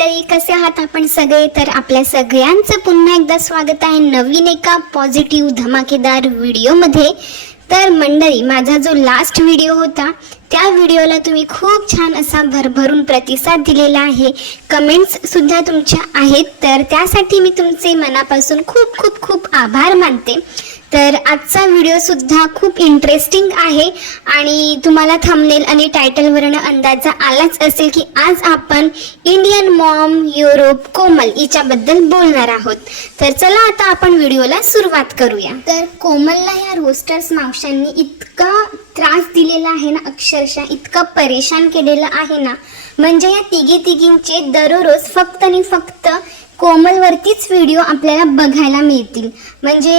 मंडळी, कसे आहात आपण सगळे? तर आपल्या सगळ्यांचं पुन्हा एकदा स्वागत आहे नवीन एका पॉझिटिव्ह धमाकेदार व्हिडिओमध्ये. तर मंडळी, माझा जो लास्ट व्हिडिओ होता त्या व्हिडिओला तुम्ही खूप छान असा भरभरून प्रतिसाद दिलेला आहे, कमेंट्स सुद्धा तुमच्या आहेत. तर त्यासाठी मी तुमचे मनापासून खूप खूप खूप आभार मानते. तर आजचा व्हिडिओ सुद्धा खूप इंटरेस्टिंग आहे आणि तुम्हाला थंबनेल आणि टायटलवरून अंदाजा आलाच असेल की आज आपण इंडियन मॉम युरोप कोमल हिच्याबद्दल बोलणार आहोत. तर चला आता आपण व्हिडिओला सुरुवात करूया. तर कोमलला या रोस्टर्स मावशांनी इतका त्रास दिलेला आहे ना, अक्षरशः इतकं परेशान केलेलं आहे ना, म्हणजे या तिघींचे दररोज फक्त आणि फक्त कोमलवरतीच व्हिडिओ आपल्याला बघायला मिळतील. म्हणजे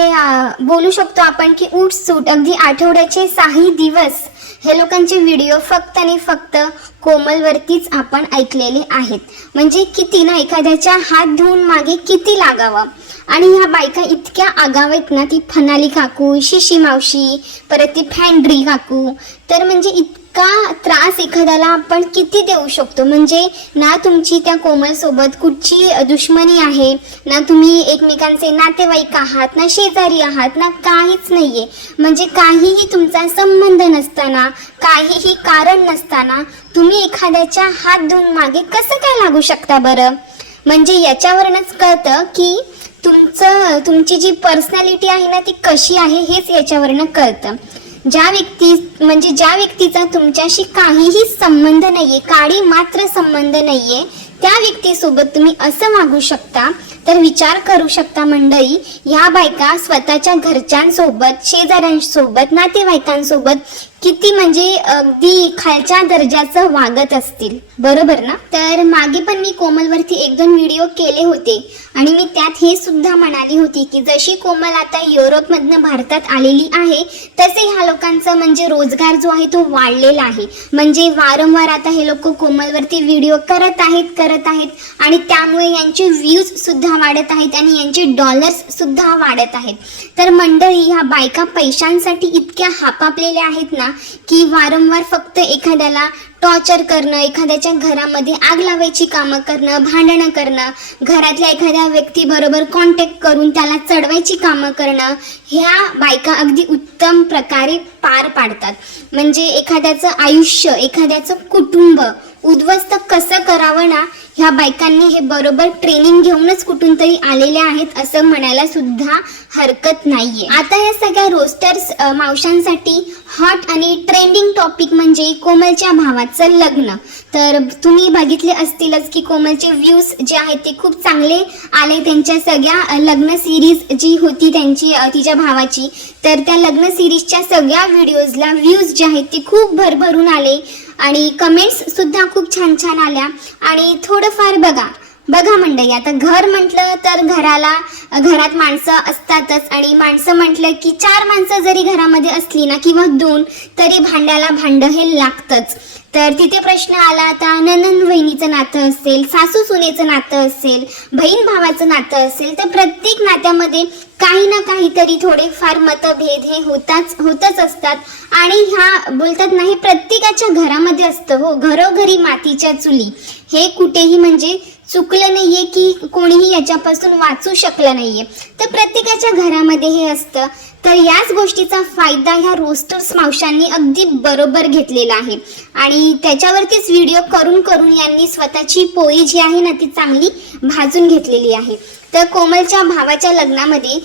बोलू शकतो आपण की उठसूट अगदी आठवड्याचे 6 दिवस हे लोकांचे व्हिडिओ फक्त आणि फक्त कोमलवरतीच आपण ऐकलेले आहेत. म्हणजे किती ना, एखाद्याच्या हात धुवून मागे किती लागावं. आणि ह्या बायका इतक्या आगाव आहेत ना, ती फनाली काकू, शिशी मावशी, परत ती फॅन्ड्री काकू. तर म्हणजे इतका त्रास एखाद्याला आपण किती देऊ शकतो. म्हणजे ना तुमची त्या कोमल सोबत कुठची दुश्मनी आहे, ना तुम्ही एकमेकांचे नातेवाईक आहात, ना शेजारी आहात, ना काहीच नाहीये. म्हणजे काहीही तुमचा संबंध नसताना, काहीही कारण नसताना तुम्ही एखाद्याच्या हात धुवून मागे कसं काय लागू शकता बरं? म्हणजे याच्यावरूनच कळतं की तुमची जी पर्सनॅलिटी आहे ना ती कशी आहे, हेच याच्यावरनं कळतं. ज्या व्यक्तीचा तुमच्याशी काहीही संबंध नाहीये, काडी मात्र संबंध नाहीये, त्या व्यक्तीसोबत तुम्ही असं वागू शकता. तर विचार करू शकता मंडळी, ह्या बायका स्वतःच्या घरच्यांसोबत, शेजाऱ्यांसोबत, नातेवाईकांसोबत किती म्हणजे अगदी खालच्या दर्जाचं वागत असतील, बरोबर ना? तर मागे पण मी कोमलवरती 1-2 व्हिडिओ केले होते आणि मी त्यात हे सुद्धा म्हणाली होती की जशी कोमल आता युरोपमधनं भारतात आलेली आहे तसे ह्या लोकांचा म्हणजे रोजगार जो आहे तो वाढलेला आहे. म्हणजे वारंवार आता हे लोक कोमलवरती व्हिडिओ करत आहेत आणि त्यामुळे यांचे व्ह्यूज सुद्धा वाढत आहेत आणि यांचे डॉलर्स सुद्धा वाढत आहेत. तर मंडळी, ह्या बायका पैशांसाठी इतक्या हापापलेल्या आहेत ना की वारंवार फक्त एखाद्याला टॉर्चर करणं, एखाद्याच्या घरामध्ये आग लावायची कामं करणं, भांडणं करणं, घरातल्या एखाद्या व्यक्तीबरोबर कॉन्टॅक्ट करून त्याला चढवायची कामं करणं, ह्या बायका अगदी उत्तम प्रकारे पार पाडतात. म्हणजे एखाद्याचं आयुष्य, एखाद्याचं कुटुंब उद्ध्वस्त कसं करावं ना, ह्या बायकांनी हे बरोबर ट्रेनिंग घेऊनच कुठून तरी आलेल्या आहेत असं म्हणायला सुद्धा हरकत नाहीये. आता या सगळ्या रोस्टर्स मावशांसाठी हॉट आणि ट्रेंडिंग टॉपिक म्हणजे कोमलच्या भावाचं लग्न. तर तुम्ही बघितले असतीलच की कोमलचे व्ह्यूज जे आहेत ते खूप चांगले आले त्यांच्या सगळ्या लग्न सिरीज जी होती त्यांची, तिच्या भावाची. तर त्या लग्न सिरीजच्या सगळ्या व्हिडिओजला व्ह्यूज जे आहेत ते खूप भरभरून आले आणि कमेंट्स सुद्धा खूप छान छान आल्या. आणि थोडंफार बघा मंडळी, आता घर म्हटलं तर घरात माणसं असतातच आणि माणसं म्हटलं की 4 माणसं जरी घरामध्ये असली ना किंवा 2 तरी भांड्याला भांड हे लागतंच. तर तिथे प्रश्न आला, आता नणंद वहिनीचं नातं असेल, सासू सुनेचं नातं असेल, बहीण भावाचं नातं असेल, तर प्रत्येक नात्यामध्ये काही ना काहीतरी थोडेफार मतभेद हे होतच असतात. आणि ह्या बोलतात नाही, प्रत्येकाच्या घरामध्ये असतं हो, घरोघरी मातीच्या चुली. हे कुठेही म्हणजे चुकलं नाहीये की कोणीही याच्यापासून वाचू शकलं नाहीये. तर प्रत्येकाच्या घरामध्ये हे असतं. तर याच गोष्टीचा फायदा ह्या रोस्टर्स मावशांनी अगदी बरोबर घेतलेला आहे आणि त्याच्यावरतीच व्हिडिओ करून यांनी स्वतःची पोळी जी आहे ना ती चांगली भाजून घेतलेली आहे. तर कोमलच्या भावाच्या लग्नामध्ये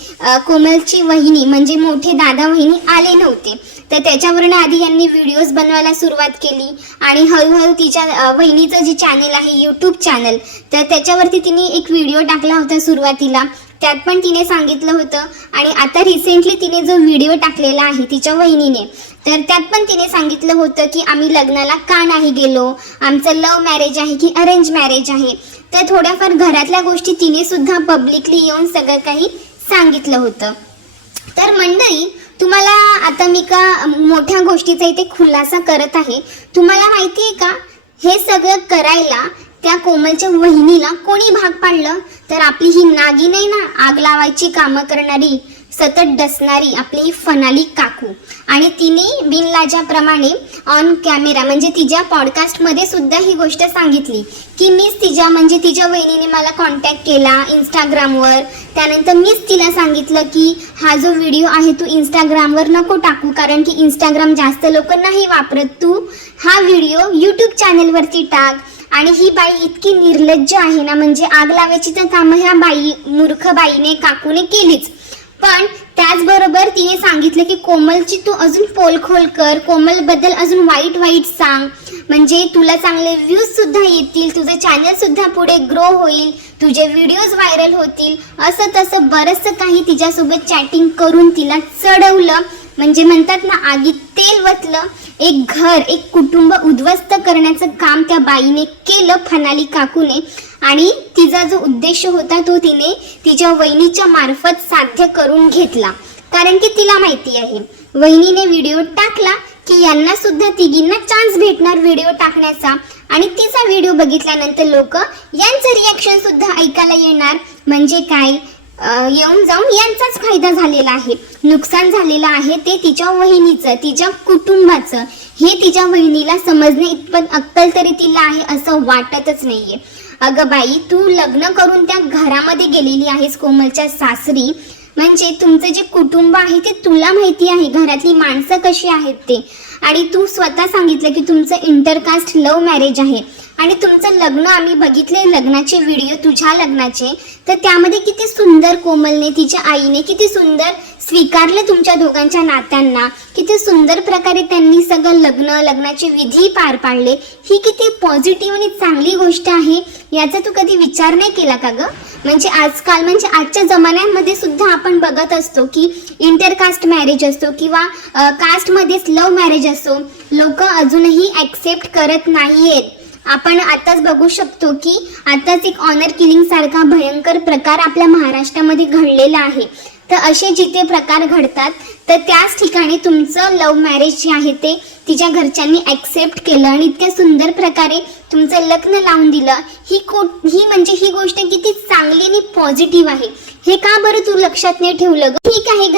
कोमलची वहिनी म्हणजे मोठे दादा वहिनी आले नव्हते. तर त्याच्यावरून आधी यांनी व्हिडिओज बनवायला सुरुवात केली आणि हळूहळू तिच्या वहिनीचं जे चॅनल आहे, यूट्यूब चॅनल, तर त्याच्यावरती तिने एक व्हिडिओ टाकला होता सुरुवातीला. त्यात पण तिने सांगितलं होतं आणि आता रिसेंटली तिने जो व्हिडिओ टाकलेला आहे तिच्या वहिनीने, तर त्यात पण तिने सांगितलं होतं की आम्ही लग्नाला का नाही गेलो, आमचं लव्ह मॅरेज आहे की अरेंज मॅरेज आहे. तर थोड्याफार घरातल्या गोष्टी तिने सुद्धा पब्लिकली येऊन सगळं काही सांगितलं होतं. तर मंडळी, तुम्हाला आता मी का मोठ्या गोष्टीचा इथे खुलासा करत आहे. तुम्हाला माहिती आहे का, हे सगळं करायला त्या कोमलच्या वहिनीला कोणी भाग पाडलं? तर आपली ही नागिन आहे ना, आग लावायची कामं करणारी, सतत डसणारी आपली ही फनाली काकू. आणि तिने बिनलाजाप्रमाणे ऑन कॅमेरा म्हणजे तिच्या पॉडकास्टमध्ये सुद्धा ही गोष्ट सांगितली की मीच तिच्या वहिनीने मला कॉन्टॅक्ट केला इंस्टाग्रामवर. त्यानंतर मीच तिला सांगितलं की हा जो व्हिडिओ आहे तू इंस्टाग्रामवर नको टाकू, कारण की इंस्टाग्राम जास्त लोक नाही वापरत, तू हा व्हिडिओ यूट्यूब चॅनलवरती टाक. आणि ही बाई इतकी निर्लज्ज आहे ना, म्हणजे आग लावायची तर कामं ह्या मूर्ख बाईने काकूने केलीच. पण त्याचबरोबर तिने सांगितलं की कोमलची तू अजून पोलखोल कर, कोमलबद्दल अजून वाईट सांग, म्हणजे तुला चांगले व्ह्यूज सुद्धा येतील, तुझं चॅनल सुद्धा पुढे ग्रो होईल, तुझे व्हिडिओज व्हायरल होतील. असं तसं बरंचसं काही तिच्यासोबत चॅटिंग करून तिला चढवलं. म्हणजे म्हणतात ना, आगीत तेल वतलं. एक घर, एक कुटुंब उद्ध्वस्त करण्याचं काम त्या बाईने केलं, फनाली काकूने. आणि तिचा जो उद्देश होता तो तिने तिच्या वहिनीच्या मार्फत साध्य करून घेतला. कारण की तिला माहिती आहे वहिनीने व्हिडिओ टाकला की यांना सुद्धा तिघींना चान्स भेटणार व्हिडिओ टाकण्याचा. आणि तिचा व्हिडिओ बघितल्यानंतर लोक यांचं रिॲक्शन सुद्धा ऐकायला येणार. म्हणजे काय, येऊन जाऊन यांचाच फायदा झालेला आहे, नुकसान झालेलं आहे ते तिच्या वहिनीचं, तिच्या कुटुंबाचं. हे तिच्या वहिनीला समजणे इतपत अक्कल तरी तिला आहे असं वाटतच नाहीये. अगं बाई, तू लग्न करून त्या घरामध्ये गेलेली आहेस कोमलच्या सासरी, म्हणजे तुमचं जे कुटुंब आहे ते तुला माहिती आहे, घरातली माणसं कशी आहेत ते. आणि तू स्वतः सांगितलं की तुमचं इंटरकास्ट लव्ह मॅरेज आहे. आणि तुमचं लग्न आम्ही बघितले, लग्नाचे व्हिडिओ तुझ्या लग्नाचे, तर त्यामध्ये किती सुंदर कोमलने, तिच्या आईने किती सुंदर स्वीकारलं तुमच्या दोघांच्या नात्यांना, किती सुंदर प्रकारे त्यांनी सगळं लग्नाचे विधी पार पाडले. ही किती पॉझिटिव्ह आणि चांगली गोष्ट आहे. याचा तू कधी विचार नाही केला का गं? म्हणजे आजकाल, म्हणजे आजच्या जमान्यामध्ये सुद्धा आपण बघत असतो की इंटरकास्ट मॅरेज असतो किंवा कास्टमध्येच लव्ह मॅरेज असो, लोक अजूनही ॲक्सेप्ट करत नाहीयेत. आपण आताच बघू शकतो की आताच एक ऑनर किलिंग सारखा भयंकर प्रकार आपल्या महाराष्ट्रामध्ये घडलेला आहे. तर असे जिथे प्रकार घडतात तर त्याच ठिकाणी तुमचं लव्ह मॅरेज जे आहे ते तिच्या घरच्यांनी ॲक्सेप्ट केलं आणि इतक्या सुंदर प्रकारे तुमचं लग्न लावून दिलं. ही गोष्ट किती चांगली आणि पॉझिटिव्ह आहे. हे का बरं तू लक्षात नाही ठेवलं ग? ठीक आहे,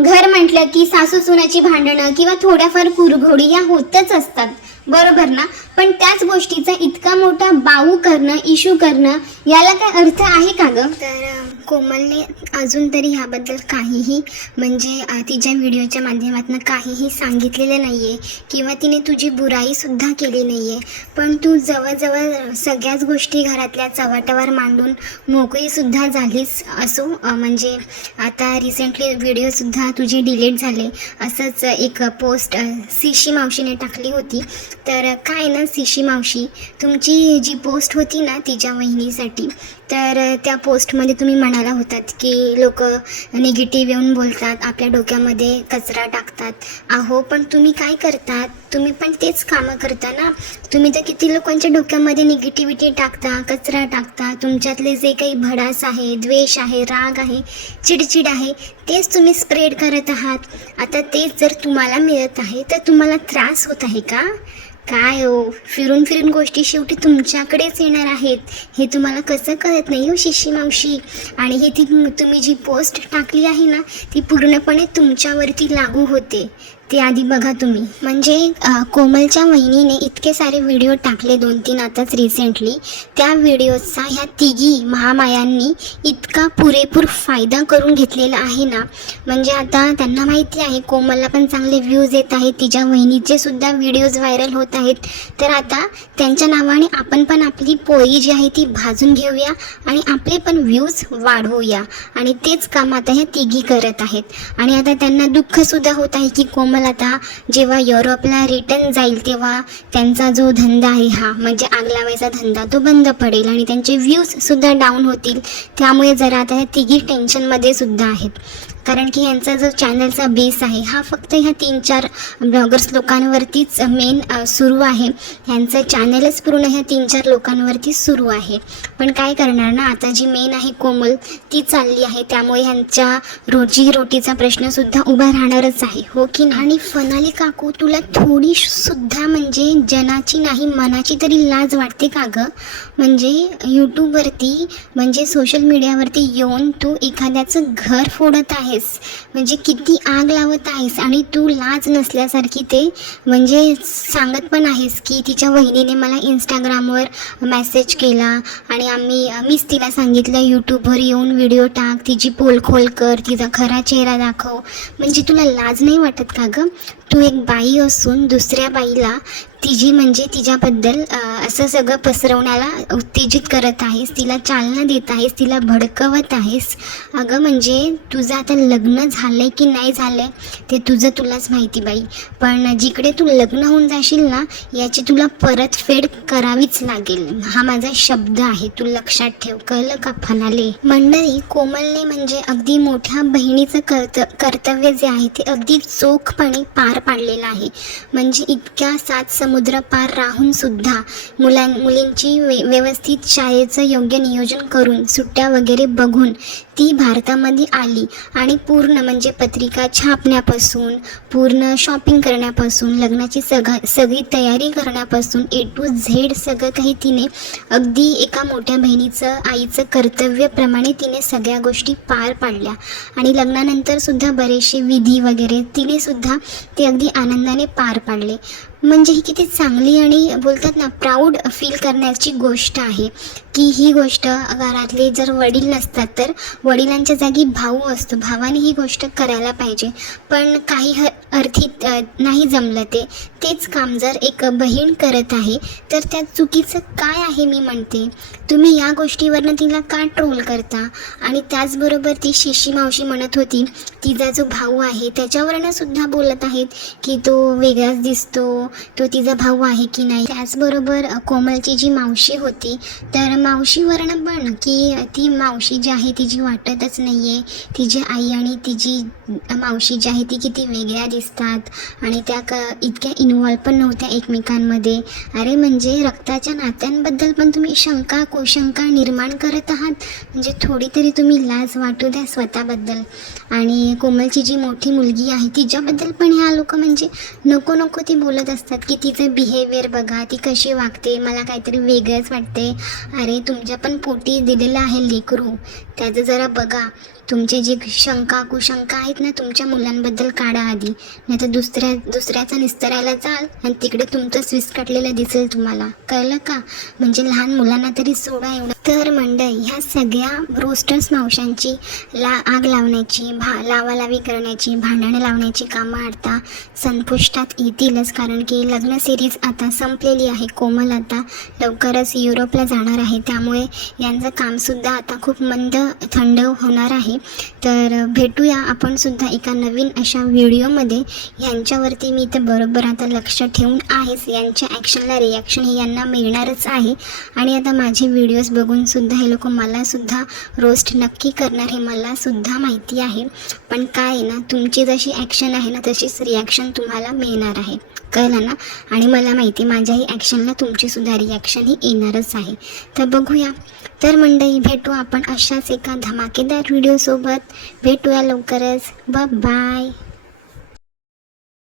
घर म्हटलं की सासू सुनाची भांडणं किंवा थोड्याफार कुरघोडी या होतच असतात, बरोबर ना? पण त्याच गोष्टीचा इतका मोठा बाऊ करणं, इश्यू करणं, याला काय अर्थ आहे का ग? तर कोमलने अजून तरी ह्याबद्दल काहीही म्हणजे तिच्या व्हिडिओच्या माध्यमातून काहीही सांगितलेलं नाही आहे किंवा तिने तुझी बुराईसुद्धा केली नाही आहे. पण तू जवळजवळ सगळ्याच गोष्टी घरातल्या चव्हाट्यावर मांडून मोकळीसुद्धा झालीस असो. म्हणजे आता रिसेंटली व्हिडिओसुद्धा तुझे डिलीट झाले. असंच एक पोस्ट सिशी मावशीने टाकली होती. तर काय ना सिशी मावशी, तुमची जी पोस्ट होती ना तिच्या वहिनीसाठी, तर त्या पोस्टमध्ये तुम्ही म्हणाला होतात की लोक निगेटिव्ह येऊन बोलतात, आपल्या डोक्यामध्ये कचरा टाकतात. अहो, पण तुम्ही काय करतात? तुम्ही पण तेच कामं करता ना. तुम्ही तर किती लोकांच्या डोक्यामध्ये निगेटिव्हिटी टाकता, कचरा टाकता. तुमच्यातले जे काही भडास आहे, द्वेष आहे, राग आहे, चिडचिड आहे, तेच तुम्ही स्प्रेड करत आहात. आता तेच जर तुम्हाला मिळत आहे तर तुम्हाला त्रास होत आहे का? काय हो, फिरून गोष्टी शेवटी तुमच्याकडेच येणार आहेत. हे तुम्हाला कसं कळत नाही हो शिशी मावशी? आणि ही तुम्ही जी पोस्ट टाकली आहे ना ती पूर्णपणे तुमच्यावरती लागू होते. ते आधी बघा तुम्ही. म्हणजे कोमलच्या वहिनीने इतके सारे व्हिडिओ टाकले 2-3 आताच रिसेंटली. त्या व्हिडिओचा ह्या तिघी महामायांनी इतका पुरेपूर फायदा करून घेतलेला आहे ना. म्हणजे आता त्यांना माहिती आहे कोमलला पण चांगले व्ह्यूज येत आहेत, तिच्या वहिनीचे सुद्धा व्हिडिओज व्हायरल होत आहेत. तर आता त्यांच्या नावाने आपण पण आपली पोळी जी आहे ती भाजून घेऊया आणि आपले पण व्ह्यूज वाढवूया. आणि तेच काम आता ह्या तिघी करत आहेत. आणि आता त्यांना दुःखसुद्धा होत आहे की कोमल आता जेव्हा युरोपला रिटर्न जाईल तेव्हा त्यांचा जो धंदा आहे हा म्हणजे आग लावायचा धंदा तो बंद पडेल आणि त्यांचे व्ह्यूजसुद्धा डाऊन होतील. त्यामुळे जरा आता ह्या तिघी टेन्शनमध्ये सुद्धा आहेत. कारण की यांचा जो चॅनलचा बेस आहे हा फक्त ह्या 3-4 ब्लॉगर्स लोकांवरतीच मेन सुरू आहे. ह्यांचं चॅनलच पूर्ण ह्या 3-4 लोकांवरती सुरू आहे. पण काय करणार ना, आता जी मेन आहे कोमल ती चालली आहे, त्यामुळे ह्यांच्या रोजीरोटीचा प्रश्नसुद्धा उभा राहणारच आहे, हो की नाही? आणि फनाली काकू, तुला थोडीसुद्धा म्हणजे जनाची नाही मनाची तरी लाज वाटते का गं? म्हणजे यूट्यूबवरती म्हणजे सोशल मीडियावरती येऊन तू एखाद्याचं घर फोडत आहेस. आहेस, म्हणजे किती आग लावत आहेस आणि तू लाज नसल्यासारखी ते म्हणजे सांगत पण आहेस की तिच्या वहिनीने मला इंस्टाग्रामवर मेसेज केला आणि मीच तिला सांगितलं यूट्यूबवर येऊन व्हिडिओ टाक, तिची पोलखोल कर, तिचा खरा चेहरा दाखव. म्हणजे तुला लाज नाही वाटत का गं? तू एक बाई असून दुसऱ्या बाईला तिच्याबद्दल असं सगळं पसरवण्याला उत्तेजित करत आहेस, तिला चालना देत आहेस, तिला भडकवत आहेस. अगं म्हणजे तुझं आता लग्न झालं आहे की नाही झालं आहे ते तुलाच माहिती बाई, पण जिकडे तू लग्न होऊन जाशील ना याची तुला परतफेड करावीच लागेल. हा माझा शब्द आहे, तू लक्षात ठेव, कळलं का फनाले? मंडळी, कोमलने म्हणजे अगदी मोठ्या बहिणीचं कर्तव्य जे आहे ते अगदी चोखपणे पार पाडलेलं आहे. म्हणजे इतक्या 7 समुद्र पार राहून सुद्धा मुलींची व्यवस्थित शाळेचं योग्य नियोजन करून सुट्ट्या वगैरे बघून ती भारतामध्ये आली आणि पूर्ण म्हणजे पत्रिका छापण्यापासून, पूर्ण शॉपिंग करण्यापासून, लग्नाची सगळी तयारी करण्यापासून A to Z सगळं काही तिने अगदी एका मोठ्या बहिणीचं, आईचं कर्तव्याप्रमाणे तिने सगळ्या गोष्टी पार पाडल्या. आणि लग्नानंतर सुद्धा बरेचसे विधी वगैरे तिने सुद्धा ते अगदी आनंदाने पार पाडले. म्हणजे ही किती चांगली आणि बोलतात ना प्राऊड फील करण्याची गोष्ट आहे की ही गोष्ट घरातले जर वडील नसतात तर वडिलांच्या जागी भाऊ असतो, भावाने ही गोष्ट करायला पाहिजे. पण काही अर्थी नाही जमलं तेच काम जर एक बहीण करत आहे तर त्यात चुकीचं काय आहे मी म्हणते. तुम्ही या गोष्टीवरनं तिला का ट्रोल करता? आणि त्याचबरोबर ती शिशी मावशी म्हणत होती तिचा जो भाऊ आहे त्याच्यावरनं सुद्धा बोलत आहेत की तो वेगळाच दिसतो, तो तिचा भाऊ आहे की नाही. त्याचबरोबर कोमलची जी मावशी होती तर मावशीवरनं पण की ती मावशी जी आहे तिची वाटतच नाही आहे, तिची आई आणि तिची मावशी जी आहे ती किती वेगळ्या दिसतात आणि त्या इतक्या इन्व्हॉल्व पण नव्हत्या एकमेकांमध्ये. अरे म्हणजे रक्ताच्या नात्यांबद्दल पण तुम्ही शंका कुशंका निर्माण करत आहात, म्हणजे थोडी तरी तुम्ही लाज वाटू द्या स्वतःबद्दल. आणि कोमलची जी मोठी मुलगी आहे तिच्याबद्दल पण ह्या लोक म्हणजे नको ती बोलत असतात की तिचं बिहेवियर बघा, ती कशी वागते, मला काहीतरी वेगळंच वाटते. अरे तुमच्या पण पोटी दिलेलं आहे लेकरू, त्याचं जरा बघा. तुमचे जे शंका कुशंका आहेत ना तुमच्या मुलांबद्दल काढा आधी, नाही तर दुसऱ्याचा निस्तरायला जाल आणि तिकडे तुमचं स्विच काढलेलं दिसेल तुम्हाला, कळलं का? म्हणजे लहान मुलांना तरी सोडा एवढं. तर मंडळी, ह्या सगळ्या रोस्टर्स मावशांची आग लावण्याची लावालावी करण्याची, भांडणे लावण्याची कामं आता संपुष्टात येतीलच, कारण की लग्न सिरीज आता संपलेली आहे. कोमल आता लवकरच युरोपला जाणार आहे, त्यामुळे यांचं कामसुद्धा आता खूप मंद थंड होणार आहे. तर भेटूया आपण सुद्धा एका नवीन अशा व्हिडिओमध्ये. यांच्यावरती मी तर बरोबर आता लक्ष ठेवून आहेच, यांच्या ॲक्शनला रिॲक्शन ही यांना मिळणारच आहे. आणि आता माझे व्हिडिओज बघून सुद्धा हे लोक मला सुद्धा रोस्ट नक्की करणार हे मला सुद्धा माहिती आहे. पण काय आहे ना, तुमची जशी ॲक्शन आहे ना तशीच रिॲक्शन तुम्हाला मिळणार आहे, कळलं ना? आणि मला माहिती माझ्याही ॲक्शनला तुमची सुद्धा रिॲक्शन ही येणारच आहे. तर बघूया. तर मंडळी, भेटू आपण अशाच एका धमाकेदार व्हिडिओसोबत. भेटूया लवकरच. बाय.